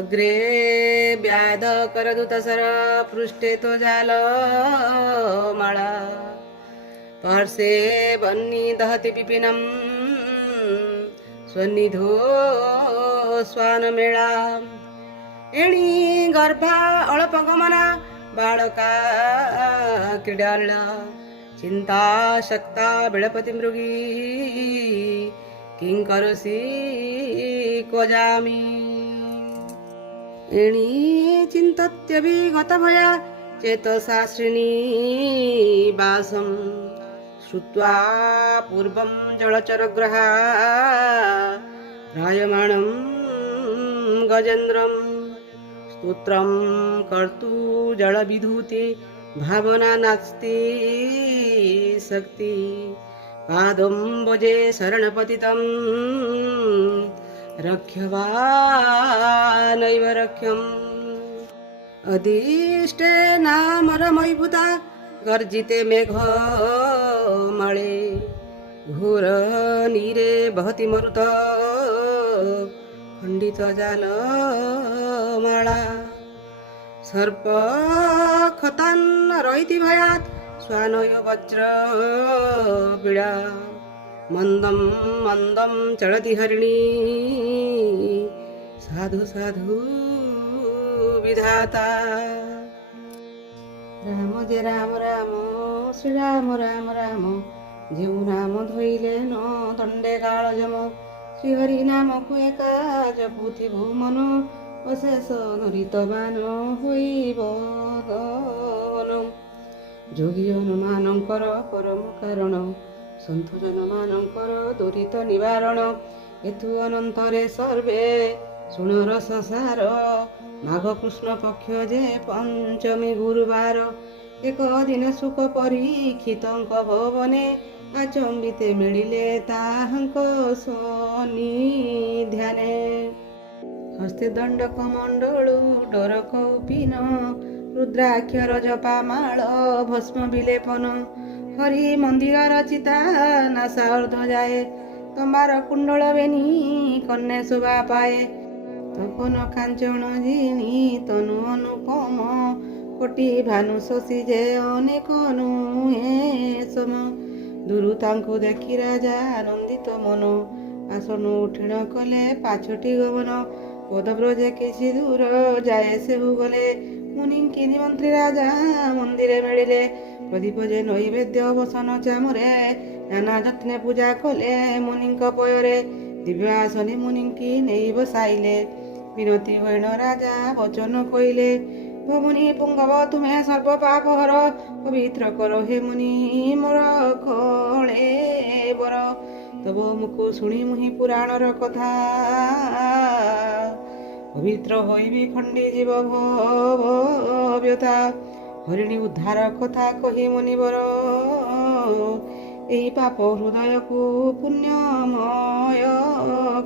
अग्रे व्याध करदूतसर पृष्ठे तो जालमाला पार्श्वे वह्नि दहति विपिनं स्वनिधो स्वानमेळा एणी गर्भा अल्पगमना बाळका क्रीडाळा चिंता शक्ता बिळपति मृगी किं करोसि क्वजामि एणी चिन्तत्यभिगतभया चेतसा श्रीनिवासं श्रुत्वा पूर्वं जलचरग्रहा रायमाणं गजेन्द्रं स्तोत्रं कर्तु जलविधूते भावना नास्ति शक्ति पादं भजे शरणपतितं रक्ष्यवा नैव रक्ष्यम् अदिष्टे नामरमयीभूता गर्जिते मेघ मळे घोर नीरे बहति मरुत खंडित जाल माळा सर्प खतान्न रहिति भयात् स्वानय वज्र पीडा मंदम मंदम चलति हरिणी साधु साधु विधाता राम जे राम राम श्री राम राम राम जेउ नाम धोइले न दंडे काल जम श्री हरि नाम को एका जपुथि भूमन अशेष नरितमान होइब दन जोगी हनुमानंकर परम कारण सन्थ जनमानंकर दुरित निवारण एतु अनंतरे सर्वे शुण रस सार माघ कृष्ण पक्ष जे पंचमी गुरुवार एक दिन सुख परीक्षितंक भवने आचंबिते मिलिले ताहंक सन्निधाने हस्ते दंडक मंडलु डोर कौपिन रुद्राक्षर जपा माळ भस्म विलेपन हरि मंदिर रचिता नासा अर्ध जाए तंबार कुंडल बेनी कन्या शोभा पाए तपन कांचन जिनी तनु अनुपम कोटि भानु शशि जे अनेक नुहे सम दुरु तांकु देखि राजा आनंदित मन आसन उठिण कले पाछटी गमन पदव्रजे किछि दूर जाए सेहु गले मुनिंकी निमंत्री राजा मंदिरे मिलिले प्रदीप जे नैवेद्य बसन चामरे नाना जत्ने पूजा कले मुनिंक पୟରେ दिव्य आसने मुनिंकी नेई बसाइले विनती होइन राजा वचन कहिले मुनि पुंगव तुम्हें सर्व पाप हर पवित्र करो हे मुनि मोर कळे बर तब मुख शुणी मुहि पुराणर कथा पवित्र होइबि खंडी जीव भव्यता हरिणी उद्धार कथा कही मुनिवर एई पाप हृदय को पुण्यमय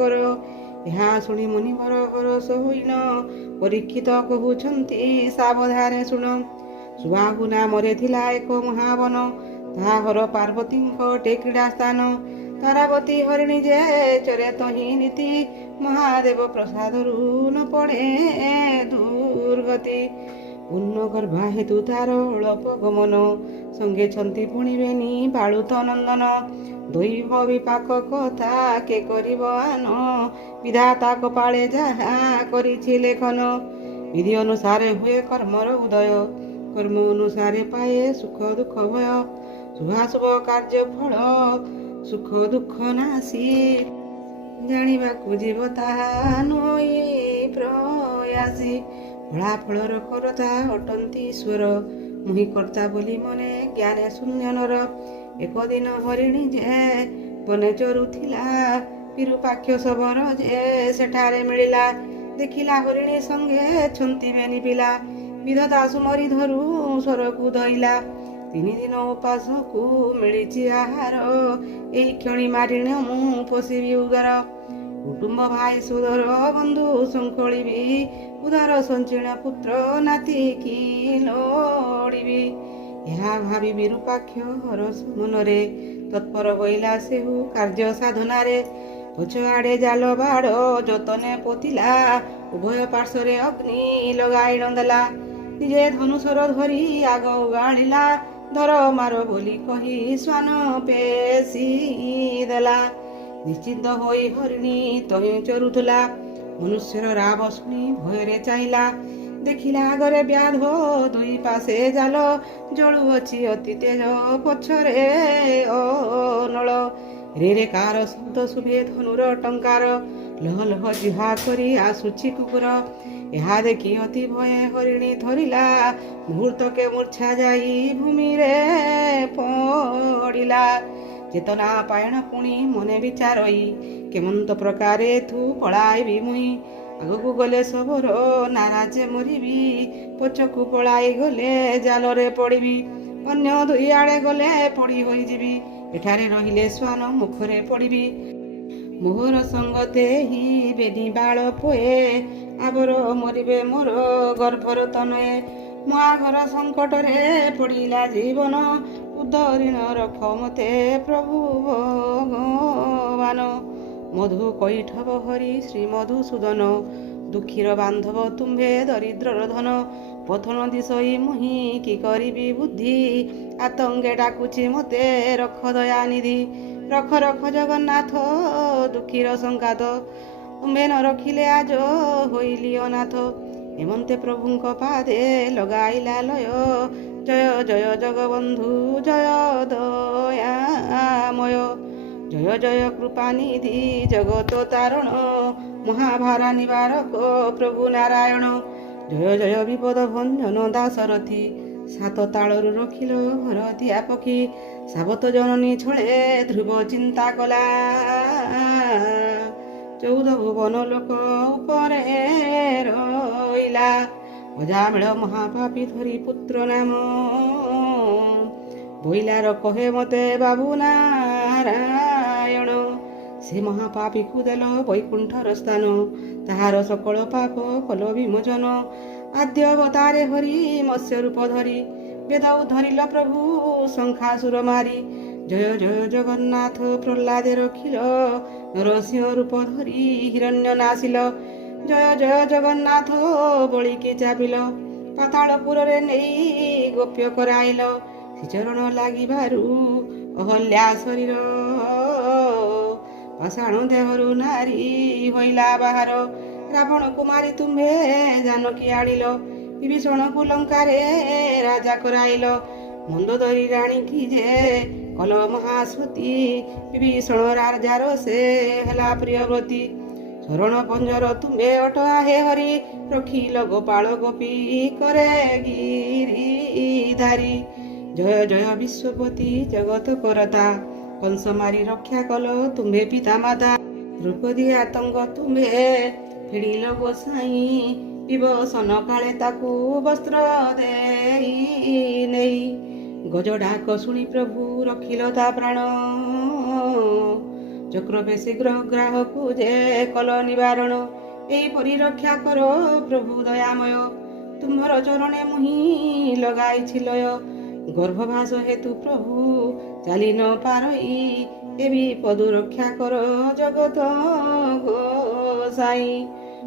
कर ଏହା ଶୁଣି ମୁନିବର ହରଷ ହୋଇନ ପରୀକ୍ଷିତ କହୁଛନ୍ତି ସାବଧାନେ ଶୁଣ ସୁବାହୁ ନାମରେ ଥିଲା ଏକ ମହାବନ ତାହା ହର ପାର୍ବତୀଙ୍କ କ୍ରୀଡ଼ା ସ୍ଥାନ ତାରାବତୀ ହରିଣୀ ଯେ ଚରେ ତହିଁ ନୀତି ମହାଦେବ ପ୍ରସାଦରୁ ନ ପଡ଼େ ଦୁର୍ଗତି ପୂର୍ଣ୍ଣ ଗର୍ଭା ହେତୁ ତାର ଅଳପ ଗମନ ସଙ୍ଗେ ଛନ୍ତି ପୁଣିବେନି ବାଳୁତ ନନ୍ଦନ ଦୈବ ବିପାକ କଥା କେ କରିବ ଆନ विधाता कपाळे जहा करिछि लेखन विधि अनुसारे हुए कर्मर उदय कर्म अनुसारे पाए सुख दुख भय शुभाशुभ कार्य फल सुख दुख नासी जानिबाकु जीव ताहा नोई प्रयासी फलाफलर करता अटंती ईश्वर मुहि कर्ता बोली मने ज्ञाने शून्य नर एक दिन हरिणी जे बने चरुथिला विरूपाक्ष शबर जे सेठारे मिलिला देखिला हरिणी संगे छंती बेनी पिला विधता सुमरी धरु स्वरकु दइला 3 दिन उपास को मिलिछि आहार एई क्षणी मारिणे मु पशिबि उदर कुटुंब भाई सुदर बंधु संखोलिबि उदर संचीर्ण पुत्र नाती की लोड़िबि ଏହା ଭାବି ବିରୂପାକ୍ଷ ହରସ ମନରେ ତତ୍ପର ହୋଇଲା ସେହୁ କାର୍ଯ୍ୟ ସାଧନାରେ ପଛଆଡ଼େ ଜାଲ ବାଡ଼ ଯତନେ ପୋତିଲା, ଉଭୟ ପାର୍ଶ୍ୱରେ ଅଗ୍ନି ଲଗାଇ ନଦେଲା। ନିଜେ ଧନୁଶର ଧରି ଆଗ ଉଗାଳିଲା, ଧର ମାର ବୋଲି କହି ଶ୍ୱାନ ପେଶି ଦେଲା। ନିଶ୍ଚିନ୍ତ ହୋଇ ହରିଣୀ ତହିଁ ଚରୁଥିଲା, ମନୁଷ୍ୟର ରାବ ଶୁଣି ଭୟରେ ଚାହିଁଲା। ଦେଖିଲା ଆଗରେ ବ୍ୟାଧ ଦୁଇ ପାଶେ ଜାଲ, ଜଳୁଅଛି ଅତି ତେଜ ପଛରେ ଅନଳ। ରେ ରେ କାର ଶବ୍ଦ ଶୁଭେ ଧନୁର ଟଙ୍କାର, ଲହ ଲହ ଜିହା କରି ଆସୁଛି କୁକୁର। ଏହା ଦେଖି ଅତି ଭୟେ ହରିଣୀ ଧରିଲା, ମୁହୂର୍ତ୍ତକେ ମୂର୍ଚ୍ଛା ଯାଇ ଭୂମିରେ ପଡ଼ିଲା। ଚେତନା ପାୟଣ ପୁଣି ମନେ ବିଚାରଇ, କେମନ୍ତ ପ୍ରକାରେ ତୁ ପଳାଇବି ମୁଇଁ। ଆଗକୁ ଗଲେ ଶବର ନାରାଜେ ମରିବି, ପଛକୁ ପଳାଇ ଗଲେ ଜାଲରେ ପଡ଼ିବି। ଅନ୍ୟ ଦୁଇ ଆଡ଼େ ଗଲେ ପଡ଼ି ହୋଇଯିବି, ଏଠାରେ ରହିଲେ ଶ୍ୱାନ ମୁଖରେ ପଡ଼ିବି। ମୋହର ସଙ୍ଗ ଦେହି ବେନି ବାଳ ପୋଏ, ଆବର ମରିବେ ମୋର ଗର୍ଭର ତନଏ। ମହାଘର ସଙ୍କଟରେ ପଡ଼ିଲା ଜୀବନ, ଉଦ୍ଧରିଣ ରଖ ମତେ ପ୍ରଭୁ ଭଗବାନ। ମଧୁ କୈଠବ ହରି ଶ୍ରୀ ମଧୁସୂଦନ, ଦୁଃଖୀର ବାନ୍ଧବ ତୁମ୍ଭେ ଦରିଦ୍ରର ଧନ। ପଥଣ ଦିଶଇ ମୁହିଁ କି କରିବି ବୁଦ୍ଧି, ଆତଙ୍ଗେ ଡାକୁଛି ମତେ ରଖ ଦୟାନିଧି। ରଖ ରଖ ଜଗନ୍ନାଥ ଦୁଃଖୀର ସଂଘାତ, ତୁମ୍ଭେ ନ ରଖିଲେ ଆଜ ହୋଇଲି ଅନାଥ। ଏମନ୍ତେ ପ୍ରଭୁଙ୍କ ପାଦେ ଲଗାଇଲା ଲୟ, ଜୟ ଜୟ ଜଗବନ୍ଧୁ ଜୟ ଦୟାମୟ। ଜୟ ଜୟ କୃପାନିଧି ଜଗତ ତାରଣ, ମହାଭାରା ନିବାରକ ପ୍ରଭୁ ନାରାୟଣ। ଜୟ ଜୟ ବିପଦ ଭଞ୍ଜନ ଦାଶରଥି, ସାତ ତାଳରୁ ରଖିଲ ହରଦିଆ ପକ୍ଷୀ। ସାବତ ଜନନୀ ଛଳେ ଧ୍ରୁବ ଚିନ୍ତା କଲା, 14 ଭୁବନ ଲୋକ ଉପରେ ରହିଲା। ଅଜାମିଳ ମହାପାପୀ ଧରି ପୁତ୍ର ନାମ, ବୋଇଲାର କହେ ମତେ ବାବୁ ନାରାୟଣ। ସେ ମହାପାପୀକୁ ଦେଲ ବୈକୁଣ୍ଠର ସ୍ଥାନ, ତାହାର ସକଳ ପାପ କଲ ବିମୋଚନ। ଆଦ୍ୟ ଅବତାରେ ହରି ମତ୍ସ୍ୟ ରୂପ ଧରି, ବେଦ ଧରିଲ ପ୍ରଭୁ ଶଙ୍ଖାସୁର ମାରି। ଜୟ ଜୟ ଜଗନ୍ନାଥ ପ୍ରହ୍ଲାଦେ ରଖିଲ, ନରସିଂହ ରୂପ ଧରି ହିରଣ୍ୟ ନାସିଲ। ଜୟ ଜୟ ଜଗନ୍ନାଥ ବଳିକି ଚାପିଲ, ପାତାଳପୁରରେ ନେଇ ଗୋପ୍ୟ କରାଇଲ। ଶ୍ରୀଚରଣ ଲାଗିବାରୁ ଅହଲ୍ୟା ଶରୀର, ପାଷାଣ ଦେହରୁ ନାରୀ ହୋଇଲା ବାହାର। ରାବଣକୁ ମାରି ତୁମ୍ଭେ ଜାନକୀ ଆଣିଲ, ବିଭୀଷଣକୁ ଲଙ୍କାରେ ରାଜା କରାଇଲ। ମନ୍ଦୋଦରୀ ରାଣୀକି ଯେ କଲ ମହାଶ୍ରୁତି, ବିଭୀଷଣ ରାଜାର ସେ ହେଲା ପ୍ରିୟବ୍ରତୀ। ଶରଣ ପଞ୍ଜର ତୁମ୍ଭେ ଅଟ ଆହେ ହରି, ରଖିଲ ଗୋପାଳ ଗୋପୀ କରେ ଗିରିଧାରୀ। ଜୟ ଜୟ ବିଶ୍ୱପତି ଜଗତ କରତା, କଂସ ମାରି ରକ୍ଷା କଲ ତୁମ୍ଭେ ପିତା ମାତା। ଦ୍ରୌପଦୀ ଆତଙ୍କ ତୁମ୍ଭେ ଫେଡ଼ିଲ ଗୋସାଇଁ, ବିଭୀଷଣ କାଳେ ତାକୁ ବସ୍ତ୍ର ଦେଇ ନେଇ। ଗଜ ଡାକ ଶୁଣି ପ୍ରଭୁ ରଖିଲ ତା ପ୍ରାଣ, ଚକ୍ରବେ ଶୀଘ୍ର ଗ୍ରାହକୁ ଯେ କଲ ନିବାରଣ। ଏହିପରି ରକ୍ଷା କର ପ୍ରଭୁ ଦୟାମୟ, ତୁମ୍ଭର ଚରଣେ ମୁହିଁ ଲଗାଇଛି ଲୟ। ଗର୍ଭବାସ ହେତୁ ପ୍ରଭୁ ଚାଲି ନ ପାରଇ, ଏ ବିପଦୁ ରକ୍ଷା କର ଜଗତ ଗୋସାଇଁ।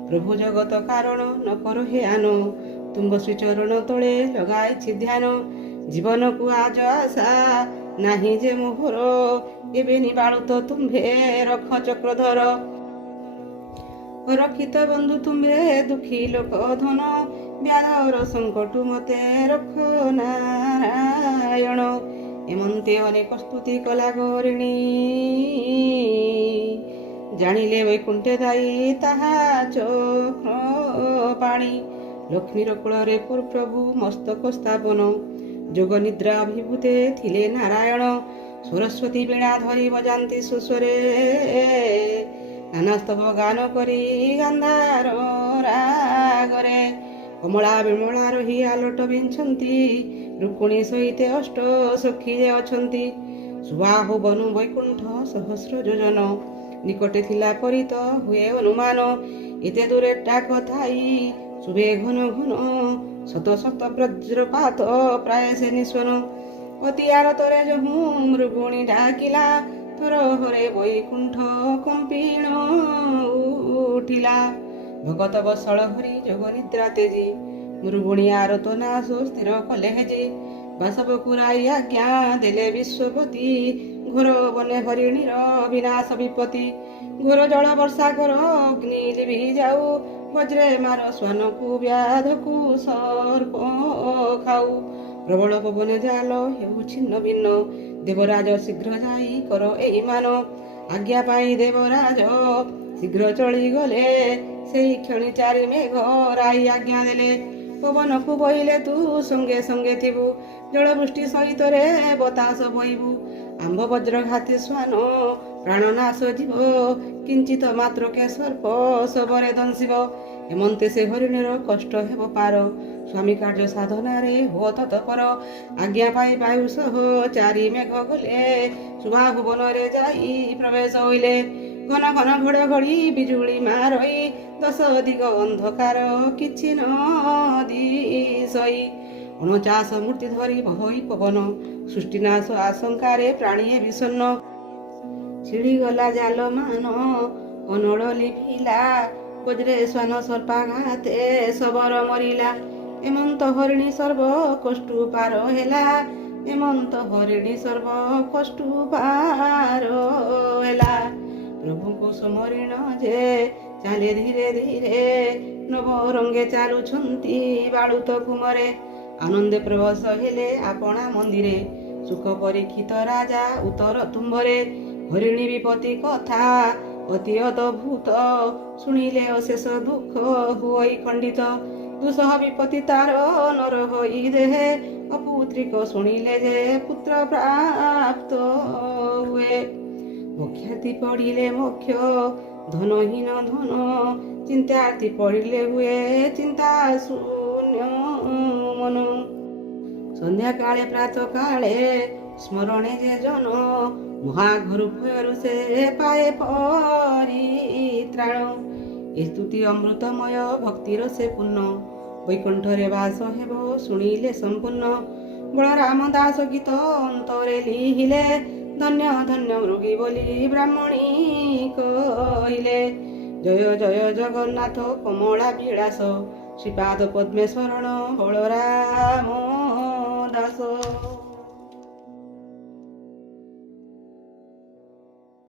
ପ୍ରଭୁ ଜଗତ କାରଣ ନ କର ହେ ଆନ, ତୁମ୍ଭ ଶ୍ରୀଚରଣ ତଳେ ଲଗାଇଛି ଧ୍ୟାନ। ଜୀବନକୁ ଆଜ ଆଶା ନାହିଁ ଯେ ମୋହର, ଏବେ ନିବାଳୁତ ତୁମ୍ଭେ ରଖ ଚକ୍ରଧର। ରକ୍ଷିତ ବନ୍ଧୁ ତୁମ୍ଭେ ଦୁଃଖୀ ଲୋକ ଧନ, ବ୍ୟାଧର ସଙ୍କଟୁ ମତେ ରଖ ନାରାୟଣ। ଏମନ୍ତେ ଅନେକ ସ୍ତୁତି କଲା ହରିଣୀ, ଜାଣିଲେ ବୈକୁଣ୍ଠେ ଦାୟୀ ତାହା ଚକ୍ର ପାଣି। ଲକ୍ଷ୍ମୀର କୂଳରେ ପ୍ରଭୁ ମସ୍ତକ ସ୍ଥାପନ, ଯୋଗ ନିଦ୍ରା ଅଭିଭୂତେ ଥିଲେ ନାରାୟଣ। ସରସ୍ୱତୀ ବୀଣା ଧରି ବଜାନ୍ତି ସୁସ୍ୱରେ, ନାନା ସ୍ତବ ଗାନ କରି ଗାନ୍ଧାର ରାଗରେ। କମଳା ବିମଳା ରହି ଆଲଟ ବିଞ୍ଛନ୍ତି, ରୁକ୍ମିଣୀ ସହିତେ ଅଷ୍ଟ ସଖୀ ଯେ ଅଛନ୍ତି। ସୁବାହୁ ବନୁ ବୈକୁଣ୍ଠ ସହସ୍ର ଯୋଜନ, ନିକଟେ ଥିଲା ପରିତ ହୁଏ ଅନୁମାନ। ଏତେ ଦୂରେ ଡାକ ଥାଇ ଶୁଭେ ଘନ ଘନ, ଶତ ଶତ ବଜ୍ରପାତ ପ୍ରାୟ ସେ ନିଶ୍ୱନ। ଅତି ଆରତରେ ଯହୁଁ ମୃଗୁଣୀ ଡାକିଲା, ତୋର ହରେ ବୈକୁଣ୍ଠ କମ୍ପିଣ ଉଠିଲା। ଭଗତ ବସଳ ହରି ଯୋଗ ନିଦ୍ରା ତେଜି, ମୃଗୁଣୀ ଆରତ ନାଶ ସ୍ଥିର କଲେ ହେଜି। ବାସବକୁ ରାଇ ଆଜ୍ଞା ଦେଲେ ବିଶ୍ୱପତି, ଘୋର ବନେ ହରିଣୀର ବିନାଶ ବିପତ୍ତି। ଘୋର ଜଳ ବର୍ଷା କର ଅଗ୍ନି ଲିଭି ଯାଉ, ବଜ୍ରେ ମାର ଶ୍ୱାନକୁ ବ୍ୟାଧକୁ ସର୍ପ ଖାଉ। ପ୍ରବଳ ପବନେ ଜାଲ ହେଉ ଛିନ୍ନ ଭିନ୍ନ, ଦେବରାଜ ଶୀଘ୍ର ଯାଇ କର ଏଇ ମାନ। ଆଜ୍ଞା ପାଇ ଦେବରାଜ ଶୀଘ୍ର ଚଳିଗଲେ, ସେଇ କ୍ଷଣି ଚାରି ମେଘ ରାଇ ଆଜ୍ଞା ଦେଲେ। ପବନକୁ ବହିଲେ ତୁ ସଙ୍ଗେ ସଙ୍ଗେ ଥିବୁ, ଜଳବୃଷ୍ଟି ସହିତରେ ବତାସ ବହିବୁ। ଆମ୍ବ ବଜ୍ର ଘାତେ ଶ୍ୱାନ ପ୍ରାଣନାଶ ଯିବ, କିଞ୍ଚିତ ମାତ୍ରକେ ସର୍ପ ଶବରେ ଦଂଶିବ। ଏମନ୍ତେ ସେ ହରିଣୀର କଷ୍ଟ ହେବ ପାର, ସ୍ୱାମୀ କାର୍ଯ୍ୟ ସାଧନାରେ ହୁଅ ତତ୍ପର। ଆଜ୍ଞା ପାଇ ବାୟୁ ସହ ଚାରି ମେଘ ଗଲେ, ଶୁଭା ଭୁବନରେ ଯାଇ ପ୍ରବେଶ ହୋଇଲେ। ଘନ ଘନ ଘଡ଼ଘଡ଼ି ବିଜୁଳି ମାରଇ, ଦଶ ଦିଗ ଅନ୍ଧକାର କିଛି ନ ଦିଶଇ। 49 ମୂର୍ତ୍ତି ଧରି ବହଇ ପବନ, ସୃଷ୍ଟିନାଶ ଆଶଙ୍କାରେ ପ୍ରାଣୀଏ ବିଷନ୍ନ। ଛିଡ଼ିଗଲା ଜାଲ ମାନ ଅନଳ ଲିଭିଲା, ବଜ୍ରେ ଶ୍ୱାନ ସର୍ପାଘାତେ ଶବର ମରିଲା। ଏମନ୍ତ ହରିଣୀ ସର୍ବ କଷ୍ଟୁ ପାର ହେଲା, ଏମନ୍ତ ହରିଣୀ ସର୍ବ କଷ୍ଟୁ ପାର ହେଲା। ପ୍ରଭୁଙ୍କୁ ସୁମରିଣ ଯେ ଚାଲେ ଧୀରେ ଧୀରେ, ନବ ରଙ୍ଗେ ଚାଲୁଛନ୍ତି ବାଳୁତ କୁମରେ। ଆନନ୍ଦେ ପ୍ରବେଶ ହେଲେ ଆପଣା ମନ୍ଦିରେ, ସୁଖ ପରୀକ୍ଷିତ ରାଜା ଉତ୍ତର ତୁମ୍ଭରେ। ହରିଣୀ ବିପତ୍ତି କଥା ଅତି ଅଦ୍ଭୁତ, ଶୁଣିଲେ ଅଶେଷ ଦୁଃଖ ହୁଅଇ ଖଣ୍ଡିତ। ଦୁଃସହ ବିପତ୍ତି ତାର ନର ହୋଇ ଦେହେ, ଅପୁତ୍ରିକ ଶୁଣିଲେ ଯେ ପୁତ୍ର ପ୍ରାପ୍ତ ହୁଏ। ମୋକ୍ଷାର୍ଥୀ ପଡ଼ିଲେ ମୋକ୍ଷ, ଧନହୀନ ଧନ, ଚିନ୍ତାର୍ଥୀ ପଡ଼ିଲେ ହୁଏ ଚିନ୍ତା ଶୂନ୍ୟ ମନ। ସନ୍ଧ୍ୟା କାଳେ ପ୍ରାତ କାଳେ ସ୍ମରଣେ ଯେ ଜନ, ମହାଘୋର ଭୟରୁ ସେ ପାଏ ପରିତ୍ରାଣ। ଏ ସ୍ତୁତି ଅମୃତମୟ ଭକ୍ତିର ସେ ପୂର୍ଣ୍ଣ, ବୈକୁଣ୍ଠରେ ବାସ ହେବ ଶୁଣିଲେ ସମ୍ପୂର୍ଣ୍ଣ। ବଳରାମ ଦାସ ଗୀତ ଅନ୍ତରେ ଲିହିଲେ, ଧନ୍ୟ ଧନ୍ୟ ମୃଗୀ ବୋଲି ବ୍ରାହ୍ମଣୀ କହିଲେ। ଜୟ ଜୟ ଜଗନ୍ନାଥ କମଳା ବିଳାସ, ଶ୍ରୀପାଦ ପଦ୍ମେ ଶରଣ ବଳରାମ ଦାସ।